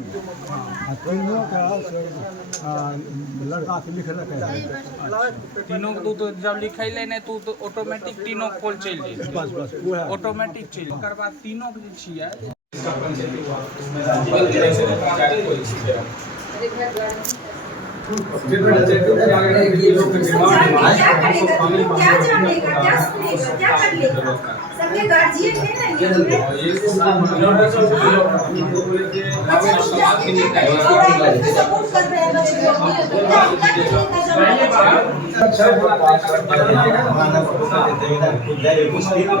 तीनों का लड़का के लिख रखे तीनों को तो जब लिखाई लेने तू तो ऑटोमेटिक तीनों खोल चल जाए बस बस वो है ऑटोमेटिक चल ओकर बाद तीनों के जे छियै क्या जानेगा क्या सुनेगा क्या कर लेगा सबके गार्जियन है ना ये सपोर्ट कर रहे हैं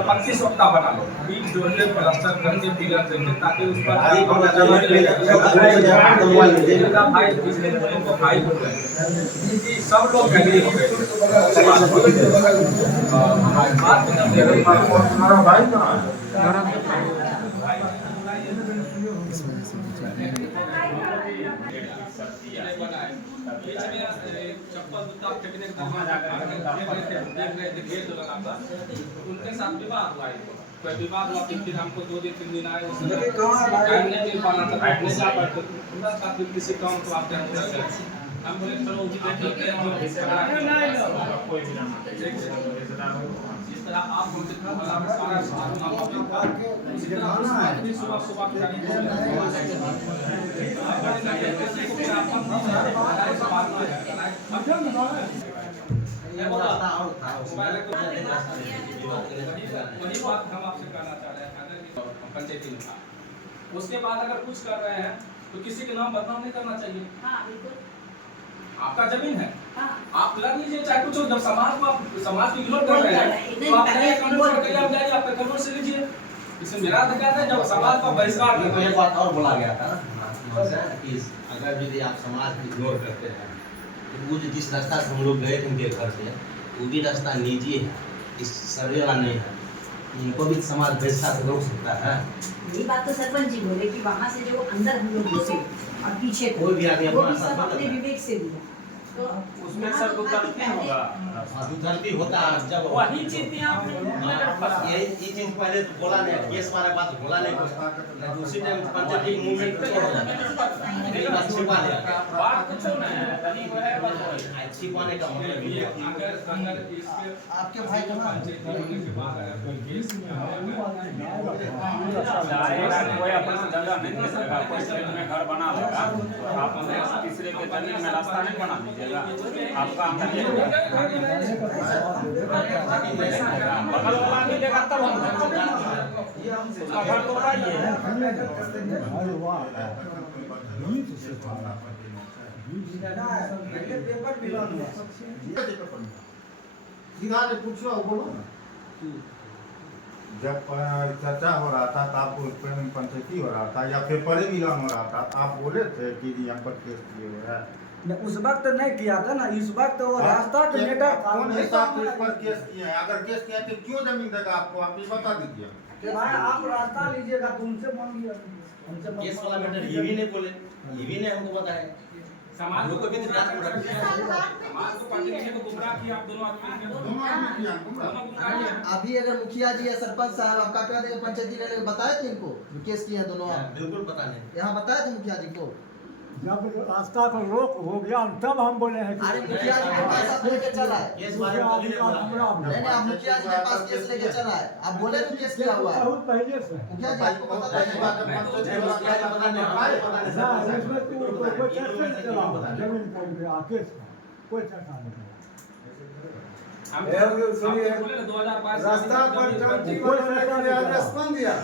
बच्चे लोग बना लो बीच जोड़ने प्लास्टर करके फिगर करके ताकि उस पर भाई पिछले लोगों को भाई बोल रहे हैं सब लोग कहेंगे हमारा भाई कहाँ है चप्पल जूता फेंकने के उनके साथ विवाद हुआ कोई विवाद हुआ फिर हमको 2 दिन 3 दिन आए उसमें टाइम नहीं मिल पाना था नहीं जा पाते उनका साथ किसी काम को आप हम बोले चलो उसी देख लेते हैं कोई भी ना जिस तरह आप हमसे सारा उसी तरह सुबह सुबह वही बात हम आपसे कहना चाह रहे हैं पंचायती में उसके बाद अगर कुछ कर रहे हैं तो किसी के नाम बदनाम नहीं करना चाहिए आपका जमीन है आप लड़ लीजिए चाहे कुछ हो जब समाज को आप समाज को इग्नोर कर रहे हैं तो आप नए कानून छोड़ के आप जाइए आपका कानून से लीजिए इसमें मेरा अधिकार है जब समाज का बहिष्कार कर एक बात और बोला गया था कि अगर यदि आप समाज को इग्नोर करते हैं तो वो जिस रास्ता से हम लोग गए थे उनके घर से वो भी रास्ता निजी है इस सर्वे वाला नहीं है इनको भी समाज बहिष्कार से रोक सकता है ये बात तो सरपंच जी बोले कि वहाँ से जो अंदर हम लोग घुसे और पीछे कोई भी आदमी अपने विवेक से दिया तो उसमें सर को गलती होगा गलती होता है जब वही चीज ये चीज पहले तो बोला नहीं केस वाला बात बोला नहीं उसी टाइम पंचायती मूवमेंट ये बात छिपा दिया बात कुछ नहीं है यानी वो है बस छिपाने का मतलब ये अगर इसके आपके भाई कहाँ के बाद अगर कोई केस कोई अपना जगह नहीं दे सकेगा कोई खेत में घर बना लेगा आप तीसरे के जमीन में रास्ता नहीं बना दीजिएगा आपका बगल वाला मिलेगा तब हम उसका घर तो बनाइए सीधा से पूछो बोलो ना जब चर्चा हो रहा था तब पंचायती हो रहा था या पेपर मिलन हो रहा था आप बोले थे कि यहाँ पर केस किए हुए हैं उस वक्त नहीं किया था ना इस वक्त वो रास्ता के नेता कौन हिसाब से इस पर केस किए हैं अगर केस किया तो क्यों जमीन देगा आपको आप ये बता दीजिए कि भाई आप रास्ता लीजिएगा तुमसे मांग लिया केस वाला मैटर ये भी नहीं बोले ये भी नहीं हमको बताया समाज को भी जांच में रखिए समाज को पार्टी को गुमराह किया आप दोनों आदमी अभी अगर मुखिया जी या सरपंच साहब आपका क्या देंगे पंचायती ने बताए थे इनको केस किए हैं दोनों बिल्कुल पता नहीं यहाँ बताए थे मुखिया जी को जब रास्ता को रोक हो गया तब हम बोले हैं अरे मुखिया जी के पास आप लेके चला है केस वाले को भी नहीं बोला नहीं आप मुखिया जी के पास केस लेके चला है आप बोले तो केस किया हुआ है बहुत पहले से मुखिया जी आपको पता था जमीन कोई चर्चा नहीं सुनिए रास्ता पर रेस्पॉन्स दिया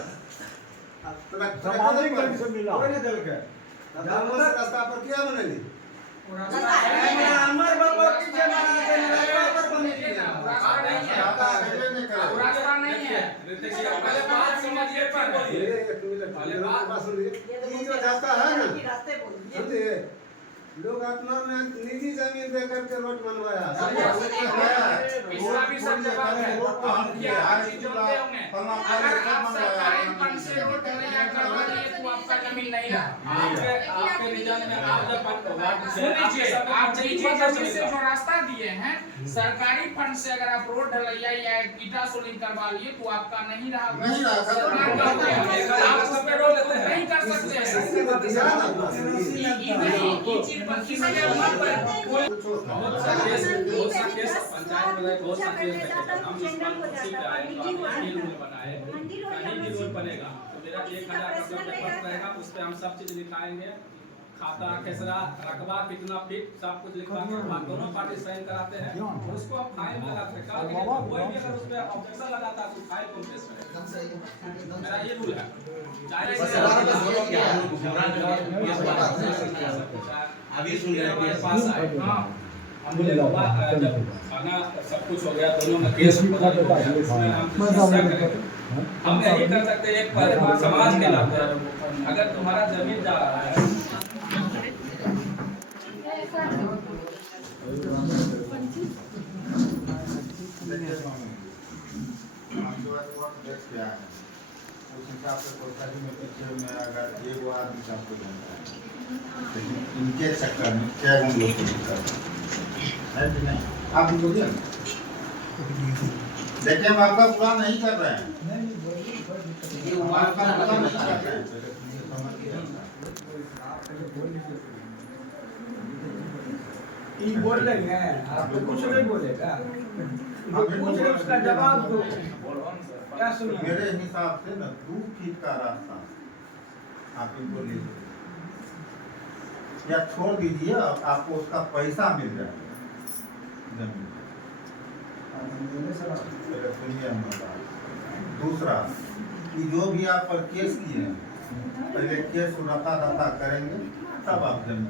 सामाजिक ढंग से मिला रास्ता पर क्या बनेगी हमारे बाबा की रास्ता नहीं है पहले बात समझिए रास्ता है ना समझिए लोग अपना में निजी जमीन दे करके रोड बनवाया पिछला भी सब जगह है क्या चीज जोड़ते होंगे अगर आप सरकारी फंड से रोड ढलैया करवा दिए तो आपका जमीन नहीं रहा आपके रीजन में आप जब सुनिए आप निजी जमीन से जो रास्ता दिए हैं सरकारी फंड से अगर आप रोड ढलैया या ईटा सोलिंग करवा लिए तो आपका नहीं रहा आप उस पे रोड नहीं कर सकते उस पे हम सब चीज लिखाएंगे खाता खेसरा रकबा कितना फीट सब कुछ लिखवा के दोनों पार्टी साइन कराते हैं उसको आप फाइन लगाते हैं कोई भी अगर उस पे ऑब्जेक्शन लगाता है तो फाइन को केस करेगा मेरा ये रूल है अभी सुन रहे हैं पास आए हां हम बोले बाबा जब खाना सब कुछ हो गया दोनों में केस बता देता है हम यही कर सकते हैं एक समाज के नाते अगर तुम्हारा जमीन जा रहा है उस हिसाब से सोसाइटी में पीछे में अगर एक आदमी सबको जनता है लेकिन इनके चक्कर में क्या हम लोग को दिक्कत है कि नहीं आप बोलिए देखिए हम आपका बुरा नहीं कर रहे हैं आपका बुरा नहीं कर रहे हैं बोल लेंगे आपको कुछ नहीं बोलेगा कुछ उसका जवाब दो क्या सुनिए मेरे हिसाब से ना 2 फीट का रास्ता आप इनको ले लीजिए या छोड़ दीजिए आपको उसका पैसा मिल जाएगा जमीन सुनिए हम बता दूसरा कि जो भी आप पर केस किए हैं पहले केस रफा करेंगे तब आप जमीन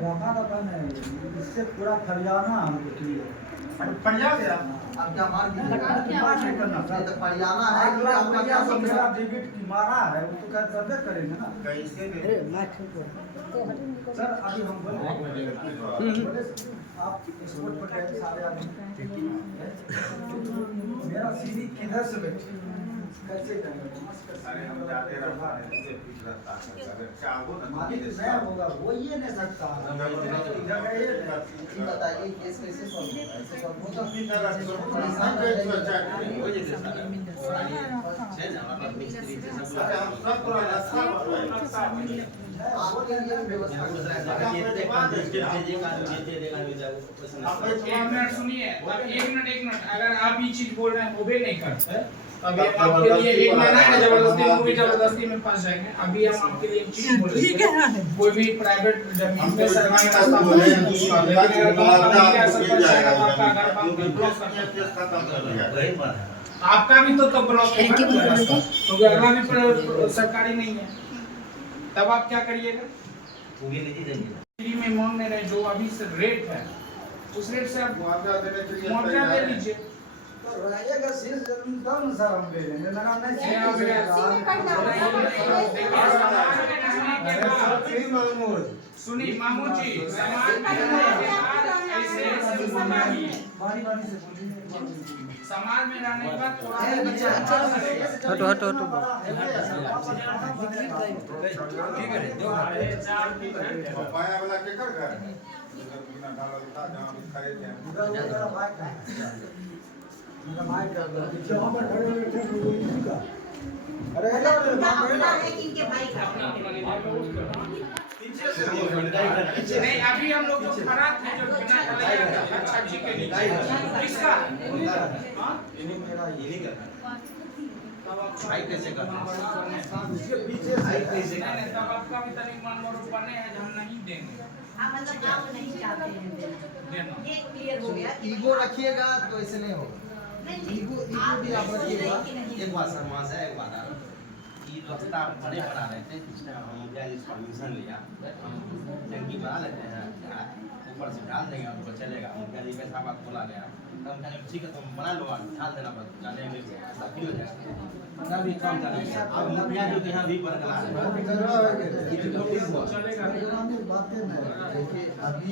रफा नहीं इससे पूरा फरियाना हमको चाहिए फरिया गया आप क्या मान नहीं करना तो फरियाना है कि आपका क्या सब समझा मेरा डेबिट की मारा है वो तो कर करेंगे ना कैसे सर अभी हम बोले आप स्पोर्ट पर गए सारे आदमी मेरा सीढ़ी किधर से बैठे कैसे अरे हम जाते रहता है इससे पीछ रहता है अगर चाहो ना मालिक नया होगा वो ये नहीं सकता ये बताइए केस कैसे सॉल्व होगा ऐसे सॉल्व होगा अपनी तरह से हो जैसे छे ना मतलब मिस्त्री से सब अरे हम सब पूरा रास्ता आपके लिए व्यवस्था एक मिनट सुनिए अब एक मिनट अगर आप ये चीज बोल रहे हैं वो भी नहीं करते अभी हम आपके लिए एक महीना है जबरदस्ती वो भी जबरदस्ती में फंस जाएंगे अभी हम आपके लिए एक चीज बोल रहे हैं कोई भी प्राइवेट जमीन पे सरकारी रास्ता बोले आपका भी तो ब्लॉक है तो अगला भी सरकारी नहीं है तब आप क्या करिएगा वो भी नहीं देंगे फ्री में मांग रहे जो अभी से रेट है उस रेट से आप मुआवजा ले लीजिए तो रहेगा शेष जमीन तब न सर हम ले लेंगे लगा नहीं सुनिए मामू जी समाज बारी से बोलिए समाज में रहने का थोड़ा हटो पाया वाला के कर घर है उधर बिना ढाला था जहां भी खड़े थे मेरा माइक कर दो जहां पर खड़े हुए थे वो इसी का अरे है कि इनके भाई का नहीं अभी हम लोग जो खड़ा थे जो बिना ढलैया के अच्छा जी के लिए किसका हां ये नहीं करना हाई कैसे करना इसके पीछे हाई कैसे नहीं तब आपका भी तनिक मन मोड़ बने है हम नहीं देंगे हाँ मतलब आप नहीं चाहते हैं देना ये क्लियर हो गया ईगो रखिएगा तो ऐसे नहीं होगा ईगो भी आप रखिएगा एक बात सर वहाँ से एक बात आ ये रास्ता बड़े बना रहे थे पिछले हम क्या इस परमिशन लिया हम टंकी बना लेते हैं ऊपर से डाल देंगे ऊपर चलेगा हम क्या पैसा बात बोला गया हम कहने ठीक है तुम बना लो और ढाल देना बस डाले में फ्री हो जाएगा ना भी काम चलेगा अब मुखिया जो यहाँ भी बरकरार है चलेगा आपके देखिए अभी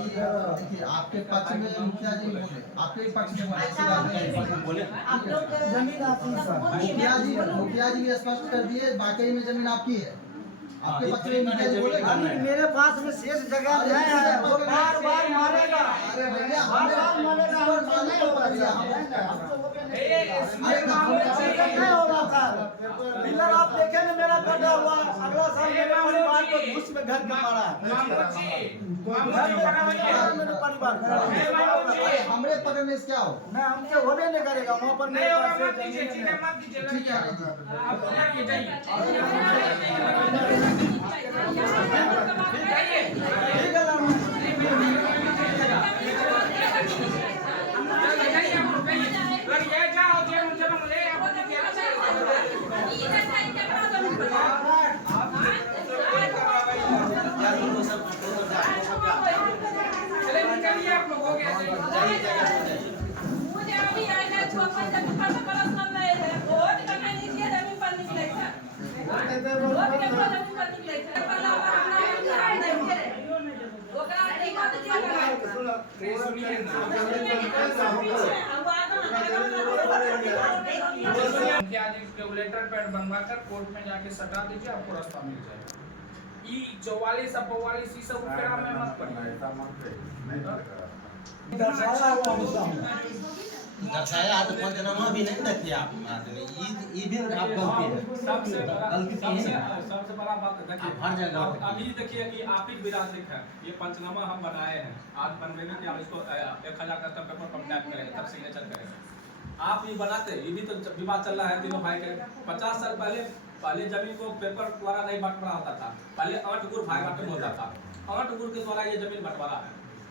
देखिए आपके पक्ष में मुखिया जी बोले, आपके पक्ष में बोले, आप लोग जमीन आपकी सर। मुखिया जी ने स्पष्ट कर दिए वाकई में जमीन आपकी है। आपके पक्ष में मुखिया जी बोले मेरे पास में शेष जगह नहीं है, वो बार बार मारेगा। अरे भैया बार बार मारेगा, और नहीं हो पाएगा। नहीं होगा सर। डीलर आप देखे ना मेरा कटा हुआ, अगला साल मेरे परिवार को घुस में घर में मारा है। मेरे परिवार हमरे पकड़ में क्या हो? मैं हमसे होबे नहीं करेगा वहाँ पर मेरे पास मत दीजिए, चीजें मत दीजिए, ठीक है आप जाइए, जाइए। ठीक है लामा। मुझे अभी आइना छोटा सा दुकान पर परसनल नहीं है, बहुत कमाई नीचे जमीन पर निकले था, बहुत के जमीन पर निकले थे, पर लावा हमरा नहीं करे, ओकरा देखा तो जे मुखिया जी रेगुलेटर पैड बनवाकर कोर्ट में जाके सटा दीजिए, आपको रास्ता मिल जाएगा। ई 44 अब 44 ई सब उपकरा में मत पड़िए। ऐसा मत नहीं करेगा। दर्शाया हुआ मुद्दा दर्शाया तो पंचनामा भी नहीं देखिए आप आदमी, ये भी आप गलती है। सबसे गलती सबसे बड़ा बात देखिए, आप हर जगह अब अभी देखिए कि आप ही विरासत है, ये पंचनामा हम बनाए हैं, आज बनवेंगे कि आप इसको 1000 का पेपर पर टाइप करेंगे, तब सिग्नेचर करेंगे। आप ये बनाते, ये भी तो विवाद चल रहा है तीनों भाई के। 50 साल पहले जमीन को पेपर द्वारा नहीं बंटवारा होता था, पहले 8 गुर भाई बांटन होता था, 8 गुर के द्वारा ये जमीन बंटवारा है।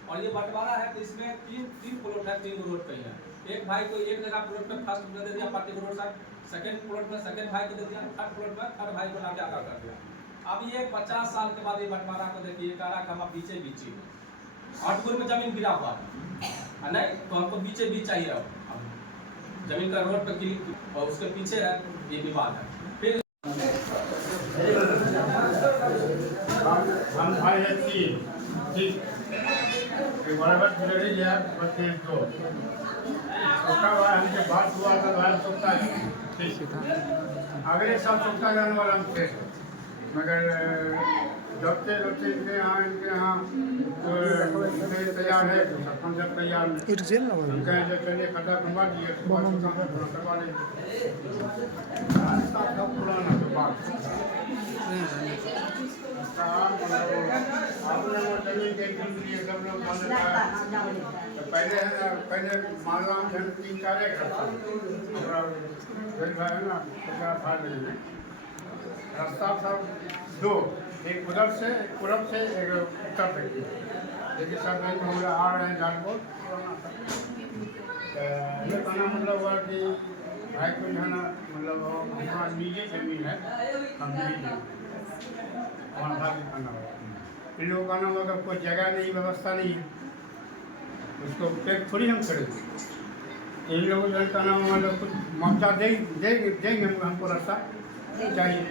और ये बंटवारा है तो इसमें तीन प्लॉट है, 3 रोड पे है। एक भाई को एक जगह प्लॉट पे फर्स्ट दे दिया पार्टी को रोड साइड, सेकंड प्लॉट में सेकंड भाई को दे दिया, थर्ड प्लॉट में थर्ड भाई को लाके आगा कर दिया। अब ये 50 साल के बाद ये बंटवारा को देखिए करा कि हम बीचे बीची 8 गुर में जमीन गिरा हुआ है नहीं, तो हमको बीचे बीच चाहिए। अब जमीन का रोड पे क्लिक और उसके पीछे है, ये विवाद है। फिर हम भाई है तीन, ठीक एक बराबर खिलाड़ी है, बच्चे हैं 2। उसका बाद हमसे बात हुआ था, बात सोचता है ठीक, अगले साल सोचता जाने वाला हम थे, मगर जबते इनके यहाँ तो तैयार है, सरपंच सब तैयार है, हम कहें जब चलिए खड्डा बनवा दिए, करवा लेंगे। पुराना जो बात आपने वो जमीन के लिए सब लोग मानता है। तो पहले मानला हम 3-4 एकड़ था, है ना, 50 फाड़ लेंगे। रास्ता था 2, एक उधर से, एक पूरब से, एक उत्तर से। लेकिन सब हम आ रहे हैं जानपुर। ये कहना मतलब हुआ कि भाई को जो है ना, मतलब हमारा निजी जमीन है, हम नहीं लेंगे, हमारा भाई कहना होगा। इन लोगों का नाम होगा कोई जगह नहीं, व्यवस्था नहीं है, उसको टेक थोड़ी हम करेंगे। इन लोगों जो है का नाम मतलब कुछ मुआवजा देंगे हमको रास्ता चाहिए।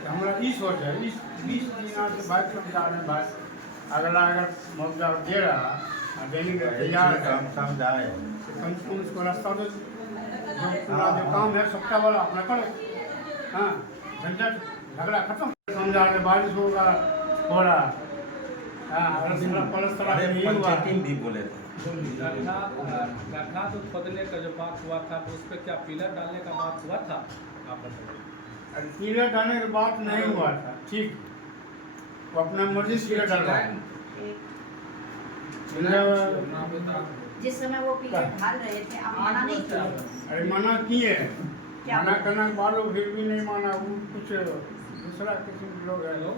तो हमारा ई सोच है, इस 20 दिनों से बाइक पर जा रहे हैं भाई, अगला अगर मुआवजा दे रहा देने के तैयार है, हम समझाए कम से कम उसको रास्ता दो, जो पूरा जो काम है सबका वाला अपना करो। हाँ, झंझट झगड़ा खत्म, समझा रहे बारिश होगा हो रहा। हाँ, पंचायती भी बोले थे गड्ढा तो खोदने का जो बात हुआ था, तो उस पर क्या पिलर डालने का बात हुआ था? पिलर डालने की बात नहीं हुआ था, ठीक, वो अपना मर्जी से पिलर डाल रहा है। जिस समय वो पिलर ढाल रहे थे, आप मना नहीं किए? अरे मना किए, मना करना के बाद फिर भी नहीं माना। वो कुछ दूसरा किस्म के लोग है, लोग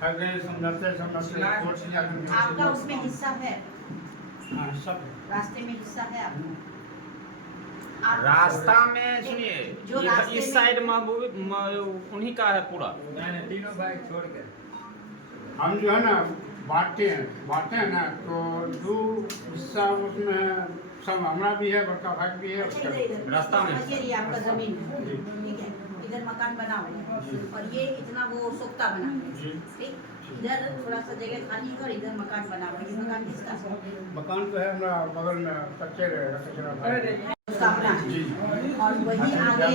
थक गए समझाते कोर्ट से जाकर। आपका उसमें हिस्सा है? हाँ, सब रास्ते में हिस्सा है आपका? आप- रास्ता में सुनिए, जो रास्ते इस में- साइड उन्हीं का है पूरा। तीनों भाई छोड़ के हम जो है ना बांटते हैं ना, तो 2 हिस्सा उसमें सब हमारा भी है, बड़का भाई भी है, उसका भी। रास्ता में ये आपका जमीन है, ठीक है, इधर मकान बना हुआ है और ये इतना वो सोख्ता बना है, जी। ठीक। इधर थोड़ा सा जगह खाली कर, इधर मकान बना हुआ है। ये मकान किसका? मकान तो है हमारा बगल में कच्चे रहेगा कचरा उसका अपना है। जी और वही आगे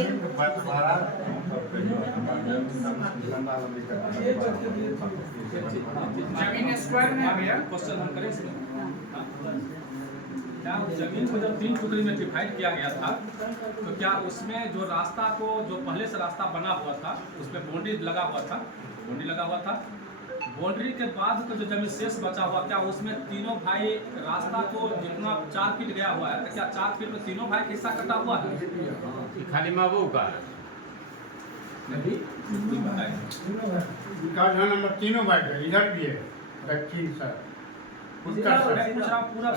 जमीन स्क्वायर में है भैया। क्वेश्चन हम करें इसमें क्या जमीन को जब 3 टुकड़ी में डिवाइड किया गया था तो क्या उसमें जो रास्ता को जो पहले से रास्ता बना हुआ था उसमें बाउंड्री लगा हुआ था, बाउंड्री के बाद का जो जमीन शेष बचा हुआ क्या उसमें तीनों भाई रास्ता को जितना 4 फीट गया हुआ है तो क्या 4 फीट में तीनों भाई हिस्सा कटा हुआ है? खाली महबूब का है। नहीं विकास नंबर तीनों बाइक है, इधर भी है दक्षिण सर उत्तर मैं सर पूछ रहा हूँ पूरा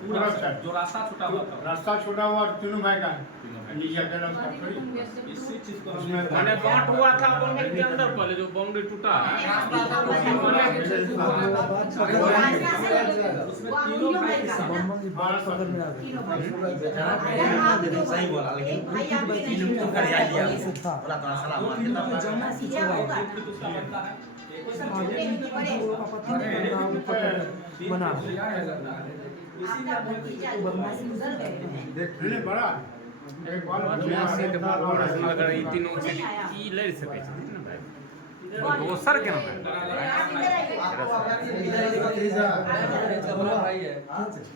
पूरा साइड। जो रास्ता छूटा हुआ था रास्ता छोटा हुआ और तीनों भाई का है। नीचे का रास्ता थोड़ी इसी चीज को उसमें मैंने बांट हुआ था बाउंड्री के अंदर पहले जो बाउंड्री टूटा है उसमें तीनों भाई हिस्सा सही बोला लेकिन उनका रियायत दिया बोला तो सलाम देखने बड़ा एक बार से के बाद अगर ई तीनों से ई लड़ सके छै ना भाई दोसर के नाम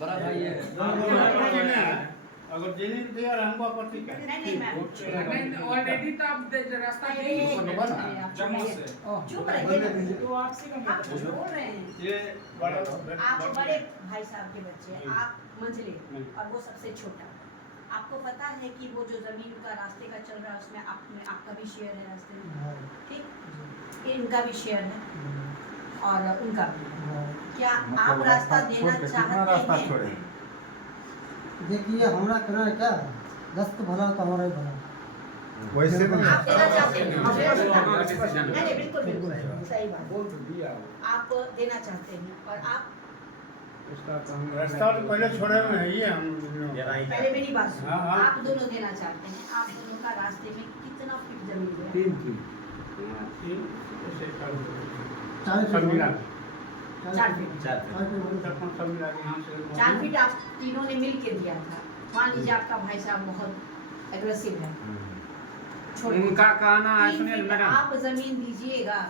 बड़ा भाई है अगर देने को तैयार है, हमको आपत्ति क्या है? नहीं मैम, ऑलरेडी तो आप रास्ता दे जमा से चुप रहिए। तो आपसे आप कुछ बोल रहे हैं। ये बड़ा आप बड़े भाई साहब के बच्चे हैं, आप मंझले और वो सबसे छोटा। आपको पता है कि वो जो जमीन का रास्ते का चल रहा है उसमें आपका भी शेयर है रास्ते में, ठीक? इनका भी शेयर है और उनका भी। क्या आप रास्ता देना चाहते हैं? देखिए हमरा करना है क्या दस्त भला तो हमारा ही भला वैसे आप देना चाहते हैं? डिसीजन नहीं बिल्कुल बिल्कुल सही बात। आप देना चाहते हैं और आप रास्ता तो पहले छोड़े हुए हैं ये हम पहले मेरी बात सुनो। हाँ, हाँ। आप दोनों देना चाहते हैं, आप दोनों का रास्ते में कितना फीट जमीन है? 3 फीट सब मिला 4 फीट। 4 फीट आप तीनों ने मिल के दिया था। मान लीजिए आपका भाई साहब बहुत एग्रेसिव है, छोड़ उनका कहना है 3 सुनिए फीट मैडम आप जमीन दीजिएगा,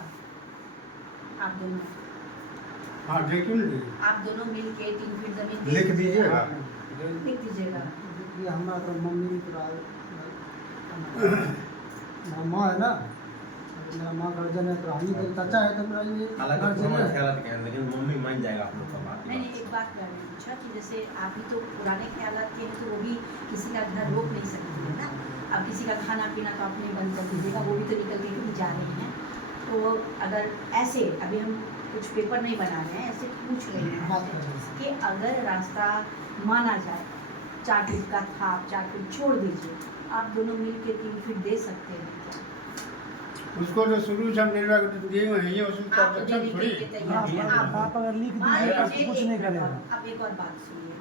आप दोनों हाँ देखिए ना आप दोनों मिल के 3 फीट जमीन लिख दीजिएगा। लिख दीजिएगा। ये हमरा तो मम्मी माँ है ना, मेरा माँ गार्जियन है तो हम ही चाचा है तो मेरा ये हालांकि गार्जियन हमारा है। ख्याल है लेकिन मम्मी मान जाएगा आप लोग का बात नहीं एक बात मैंने पूछा कि जैसे आप भी तो पुराने ख्यालात के हैं तो वो भी किसी का घर रोक नहीं सकती है ना। अब किसी का खाना पीना तो आप नहीं बंद कर दीजिएगा, वो भी तो निकल के कहीं जा रहे हैं। तो अगर ऐसे अभी हम कुछ पेपर नहीं बना रहे हैं, ऐसे पूछ रहे हैं कि अगर रास्ता माना जाए 4 फीट का था, आप 4 फीट छोड़ दीजिए, आप दोनों मिल के 3 फीट दे सकते हैं क्या? उसको तो शुरू से हम निर्णय दिए हुए हैं ये उसका आप बच्चा देने के थोड़ी लिए तैयार हैं। आप अगर लिख मान दीजिए तो लीजिए कुछ नहीं करेगा। अब एक और बात सुनिए,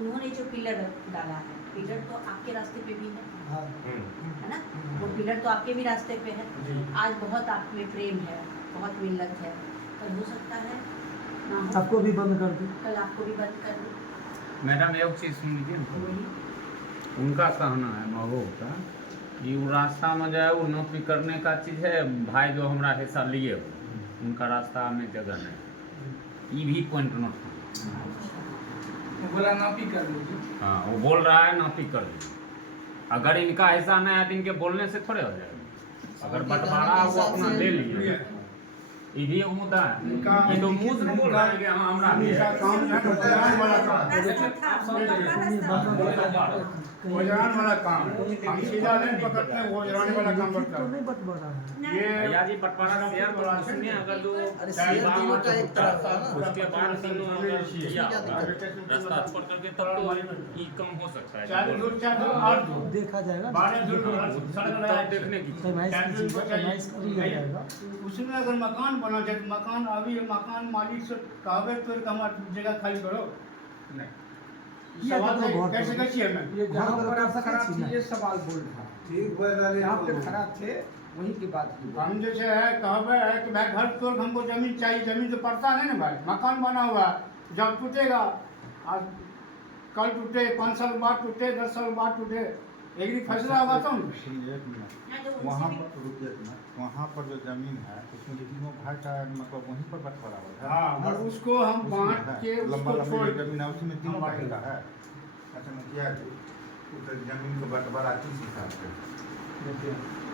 उन्होंने जो पिलर डाला है, पिलर तो आपके रास्ते पे भी है, हाँ है ना? वो पिलर तो आपके भी रास्ते पे है। आज बहुत आप में प्रेम है, बहुत मिल्लत है, कल हो सकता है ना हो, सबको भी बंद कर दो। कल आपको भी बंद कर दो। मैडम एक चीज सुन लीजिए ना। उनका कहना है महबूब का कि वो रास्ता में जो है वो नौकरी करने का चीज़ है, भाई जो हमारा हिस्सा लिए हुए, उनका रास्ता में जगह नहीं, ये भी पॉइंट नोट करना। बोला नापी कर लीजिए। हाँ वो बोल रहा है नापी कर लीजिए। अगर इनका हिस्सा नहीं है तो इनके बोलने से थोड़े हो जाएगा। अगर बंटवारा वो अपना ले लिए, ये भी एक मुद्दा है। ये तो मुंह से बोल रहा है कि हाँ हमारा भी है। काम है वजरान वाला काम वजरान वाला काम हम सीधा नहीं पकड़ते हैं, वजरान वाला काम करता है नहीं बटवा रहा है। ये भैया जी बंटवारा का शेयर तो सुनिए, अगर जो उसके बाद तीनों अगर किया होगा रास्ता छोड़ करके तब तो ये कम हो सकता है। 4 दूर 4 दूर 8 दूर देखा जाएगा 12 दूर सड़क तब लगा देखने की पैमाइश कर लिया जाएगा। उसमें अगर मकान बना जाए तो मकान अभी मकान मालिक से कहवे तो हमारी जगह खाली करो नहीं सवाल है, कैसे कैसी है मैं ये जहाँ पर आप खड़ा थे ये सवाल बोल रहा ठीक बोल रहे जहाँ पे खड़ा थे वही की बात की हम जैसे है कहवे है कि भाई घर तोड़ हमको जमीन चाहिए, जमीन तो पड़ता नहीं ना भाई, मकान बना हुआ है, जब टूटेगा आज कल टूटे 5 साल बाद टूटे 10 साल बाद टूटे, एग्री फैसला होगा तो एक मिनट वहाँ पर रुकिए ना, वहाँ पर जो जमीन है उसमें जो तीनों भाई का मतलब वहीं पर बंटवारा हुआ है। हाँ, और उसको हम बांट के लंबा उसको छोड़ लंबी जमीन है उसमें तीनों भाई का है। अच्छा मुखिया जी उस जमीन को बंटवारा किस हिसाब से?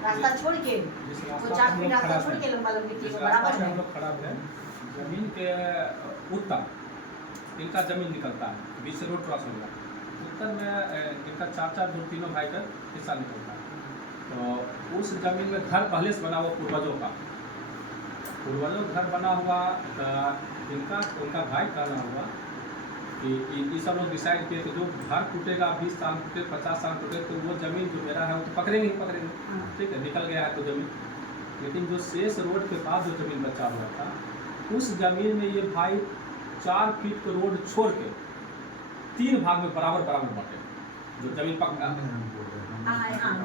रास्ता छोड़ के जिस तो रास्ता 4 फीट रास्ता छोड़ के लंबा लंबी जिस तीनों रास्ता बराबर पे हम है। लोग खड़ा है, जमीन के उत्तर इनका जमीन निकलता है, बीच से रोड क्रॉस होगा, उत्तर में इनका 4 तीनों भाई का हिस्सा निकलता है। तो उस जमीन में घर पहले से बना हुआ पूर्वजों का घर बना हुआ, इनका उनका भाई कहना हुआ कि ये सब लोग डिसाइड किए कि जो घर टूटेगा 20 साल टूटे 50 साल टूटे तो वो ज़मीन जो मेरा है वो तो पकड़ेंगे ही पकड़ेंगे, ठीक है, निकल गया है तो ज़मीन। लेकिन जो शेष रोड के पास जो ज़मीन बचा हुआ था उस ज़मीन में ये भाई 4 फीट के रोड छोड़ के 3 भाग में बराबर बांटे, जो ज़मीन पकड़ा। हाँ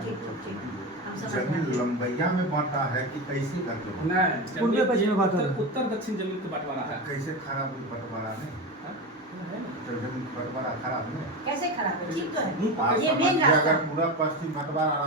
ठीक ठीक हम समझ जमीन गए। लंबैया में बांटा है कि कैसे करके बांटा? नहीं, पूर्व पश्चिम जमीन बांटा है। उत्तर दक्षिण जमीन का बंटवारा है। कैसे खराब हुई बंटवारा नहीं? हाँ? तो जमीन बंटवारा खराब नहीं? कैसे खराब है? ठीक तो है आप ये समझिए मेन रास्ता अगर पूरा पश्चिम बंटवारा